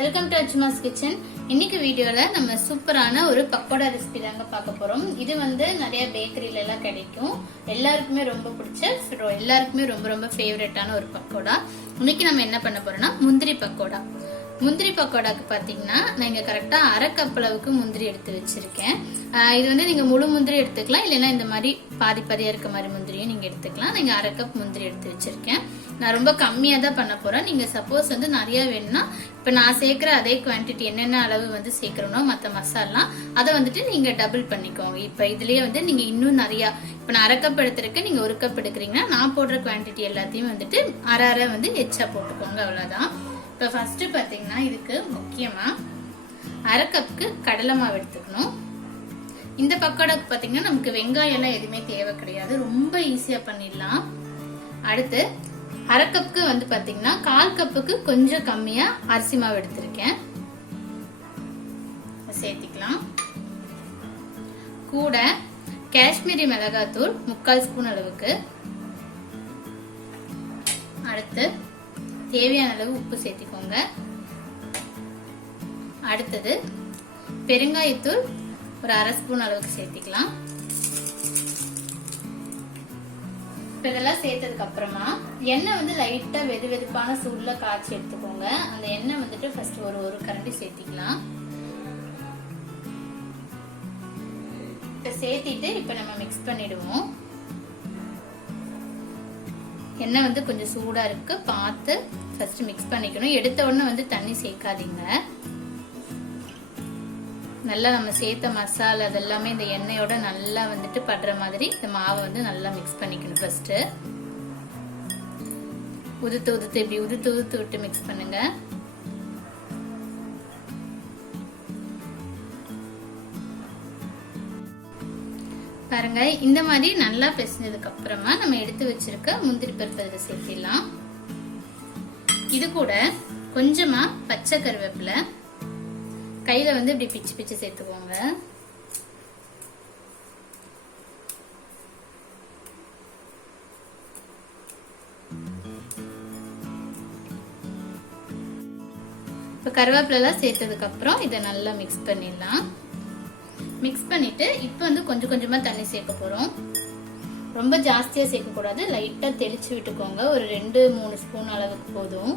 Welcome to Achuma's kitchen. இன்னைக்கு வீடியோல நம்ம சூப்பரான ஒரு பக்கோடா ரெசிபி தாங்க பார்க்க போறோம். இது நிறைய பேக்கரியில எல்லாம் கிடைக்கும். எல்லாருக்குமே ரொம்ப பிடிச்ச, எல்லாருக்குமே ரொம்ப ரொம்ப ஃபேவரட்டான ஒரு பக்கோடா. இன்னைக்கு நம்ம என்ன பண்ண போறோம்னா முந்திரி பக்கோடா. முந்திரி பக்கோடாக்கு பாத்தீங்கன்னா நான் இங்க கரெக்டா அரை கப் அளவுக்கு முந்திரி எடுத்து வச்சிருக்கேன். இது நீங்க முழு முந்திரி எடுத்துக்கலாம், இல்லைன்னா இந்த மாதிரி பாதி பாதியா இருக்க மாதிரி முந்திரியும் நீங்க எடுத்துக்கலாம். நீங்க அரை கப் முந்திரி எடுத்து வச்சிருக்கேன். நான் ரொம்ப கம்மியா தான் பண்ண போறேன். நீங்க சப்போஸ் நிறைய வேணும்னா இப்ப நான் சேர்க்கிற அதே குவான்டிட்டி என்னென்ன அளவு சேர்க்கிறோனோ மத்த மசாலா அதை நீங்க டபுள் பண்ணிக்கோங்க. இப்ப இதுலயே நீங்க இன்னும் நிறைய, இப்ப நான் அரை கப் எடுத்திருக்கேன், நீங்க ஒரு கப் எடுக்கிறீங்கன்னா நான் போடுற குவான்டிட்டி எல்லாத்தையும் அரை அரை எச்சா போட்டுக்கோங்க. அவ்வளவுதான். இப்ப ஃபர்ஸ்ட் பாத்தீங்கன்னா இதுக்கு முக்கியமா அரை கப்புக்கு கடலை மாவு எடுத்துக்கணும். இந்த பக்கோடாக்கு பாத்தீங்கன்னா நமக்கு வெங்காயம் எல்லாம் எதுவுமே தேவை கிடையாது, ரொம்ப ஈஸியா பண்ணிடலாம். அடுத்து அரை கப்புக்கு பாத்தீங்கன்னா 1/4 கப்புக்கு கொஞ்சம் கம்மியா அரிசி மாவு எடுத்திருக்கேன், சேர்த்திக்கலாம். கூட காஷ்மீரி மிளகாத்தூள் 3/4 ஸ்பூன் அளவுக்கு. அடுத்து தேவையான அளவு உப்பு சேர்த்திக்கோங்க. அடுத்தது பெருங்காயத்தூள் ஒரு அரை ஸ்பூன் அளவுக்கு சேர்த்திக்கலாம். இதெல்லாம் சேர்த்ததுக்கு அப்புறமா எண்ணெய் லைட்டா வெது வெதுப்பான சூடுல காய்ச்சி எடுத்துக்கோங்க. அந்த எண்ணெய் ஃபர்ஸ்ட் ஒரு கரண்டி சேர்த்திக்கலாம். இப்ப சேர்த்திட்டு இப்ப நம்ம மிக்ஸ் பண்ணிடுவோம். எண்ணெய் கொஞ்சம் சூடா இருக்கு, பார்த்து ஃபர்ஸ்ட் மிக்ஸ் பண்ணிக்கணும். எடுத்த உடனே தண்ணி சேர்க்காதீங்க. நல்லா நம்ம சேர்த்த மசாலா அதெல்லாமே இந்த எண்ணெயோட நல்லா படுற மாதிரி இந்த மாவை நல்லா மிக்ஸ் பண்ணிக்கணும். ஃபர்ஸ்ட் உதுத்து இப்படி உதுத்து விட்டு மிக்ஸ் பண்ணுங்க. பாருங்க, இந்த மாதிரி நல்லா பிசைஞ்சதுக்கு அப்புறமா நம்ம எடுத்து வச்சிருக்க முந்திரி பருப்பு அதில் சேர்த்திடலாம். இது கூட கொஞ்சமா பச்சை கருவேப்பிலை கையில இப்படி பிச்சு பிச்சு சேர்த்துக்கோங்க. இப்ப கருவேப்பிலை எல்லாம் சேர்த்ததுக்கு அப்புறம் இதை நல்லா மிக்ஸ் பண்ணிடலாம். மிக்ஸ் பண்ணிட்டு இப்ப கொஞ்சம் கொஞ்சமா தண்ணி சேர்க்க போறோம். ரொம்ப ஜாஸ்தியா சேர்க்க கூடாது, லைட்டா தெளிச்சு விட்டுக்கோங்க. ஒரு 2-3 ஸ்பூன் அளவுக்கு போதும்.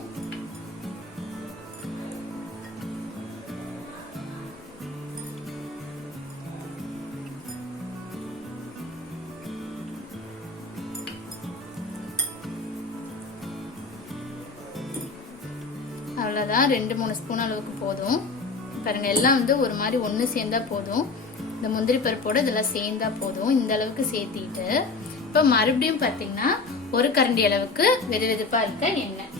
அவ்வளவுதான், 2-3 ஸ்பூன் அளவுக்கு போதும். பாருங்க, எல்லாம் ஒரு மாதிரி ஒண்ணு சேர்ந்தா போதும். இந்த முந்திரி பருப்போட இதெல்லாம் சேர்ந்தா போதும். இந்த அளவுக்கு சேர்த்திட்டு இப்ப மறுபடியும் பாத்தீங்கன்னா ஒரு கரண்டி அளவுக்கு வெது வெதுப்பா இருக்க எண்ணெய்.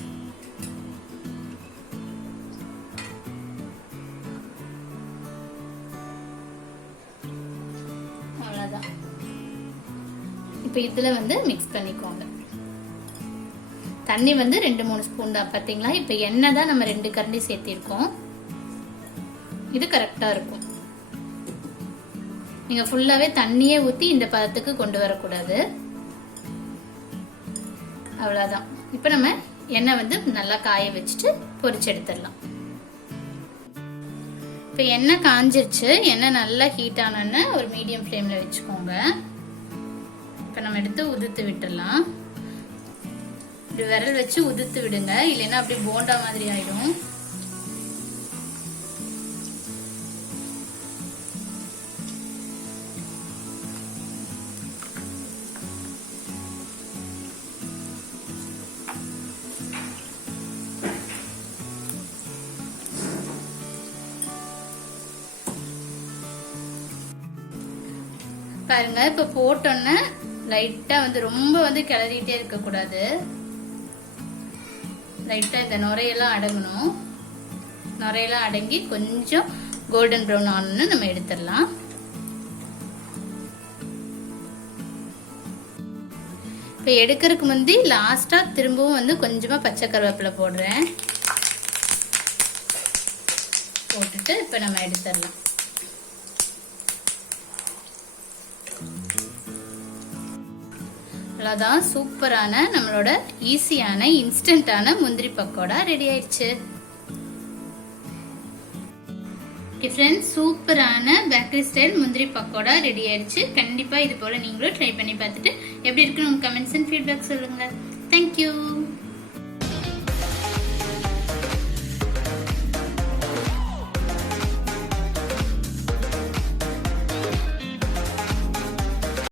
அவ்வளவுதான். இப்ப இதுல மிக்ஸ் பண்ணிக்கோங்க. தண்ணி 2-3 ஸ்பூன் தான். பாத்தீங்களா, இப்ப எண்ணெய் தான் நம்ம 2 கரண்டி சேர்த்திருக்கோம். இது கரெக்டா இருக்கும். நீங்க ஃபுல்லாவே தண்ணியே ஊத்தி இந்த பதத்துக்கு கொண்டு வரக்கூடாது. அவ்வளவுதான். இப்ப நம்ம எண்ணெய் நல்லா காய வச்சுட்டு பொரிச்சு எடுத்துடலாம். இப்ப எண்ணெய் காஞ்சிருச்சு. எண்ணெய் நல்லா ஹீட் ஆனோன்னு ஒரு மீடியம் ஃப்ளேம்ல வச்சுக்கோங்க. இப்ப நம்ம எடுத்து உதுத்து விட்டுடலாம். இப்படி விரல் வச்சு உதுத்து விடுங்க, இல்லைன்னா அப்படி போண்டா மாதிரி ஆயிடும். பாருங்க, இப்ப போட்டோன்னு லைட்டா ரொம்ப கிளறிட்டே இருக்க கூடாது. லைட்டா இந்த நுரையெல்லாம் அடங்கணும். நுரையெல்லாம் அடங்கி கொஞ்சம் கோல்டன் ப்ரௌன் ஆனோன்னு நம்ம எடுத்துடலாம். இப்ப எடுக்கிறதுக்கு முந்தி லாஸ்டா திரும்பவும் கொஞ்சமா பச்சை கருவேப்பிலை போடுறேன். போட்டுட்டு இப்ப நம்ம எடுத்துடலாம். அவ்வளவுதான், சூப்பரான நம்மளோட ஈஸியான இன்ஸ்டன்டான முந்திரி பக்கோடா ரெடி ஆயிடுச்சு. ஓகே ஃப்ரெண்ட்ஸ், சூப்பரான பேக்கரி ஸ்டைல் முந்திரி பக்கோடா ரெடி ஆயிடுச்சு. கண்டிப்பா இது போல நீங்களும் ட்ரை பண்ணி பார்த்துட்டு எப்படி இருக்குன்னு உங்க கமெண்ட்ஸ் அண்ட் ஃபீட்பேக் சொல்லுங்க. தேங்க்யூ.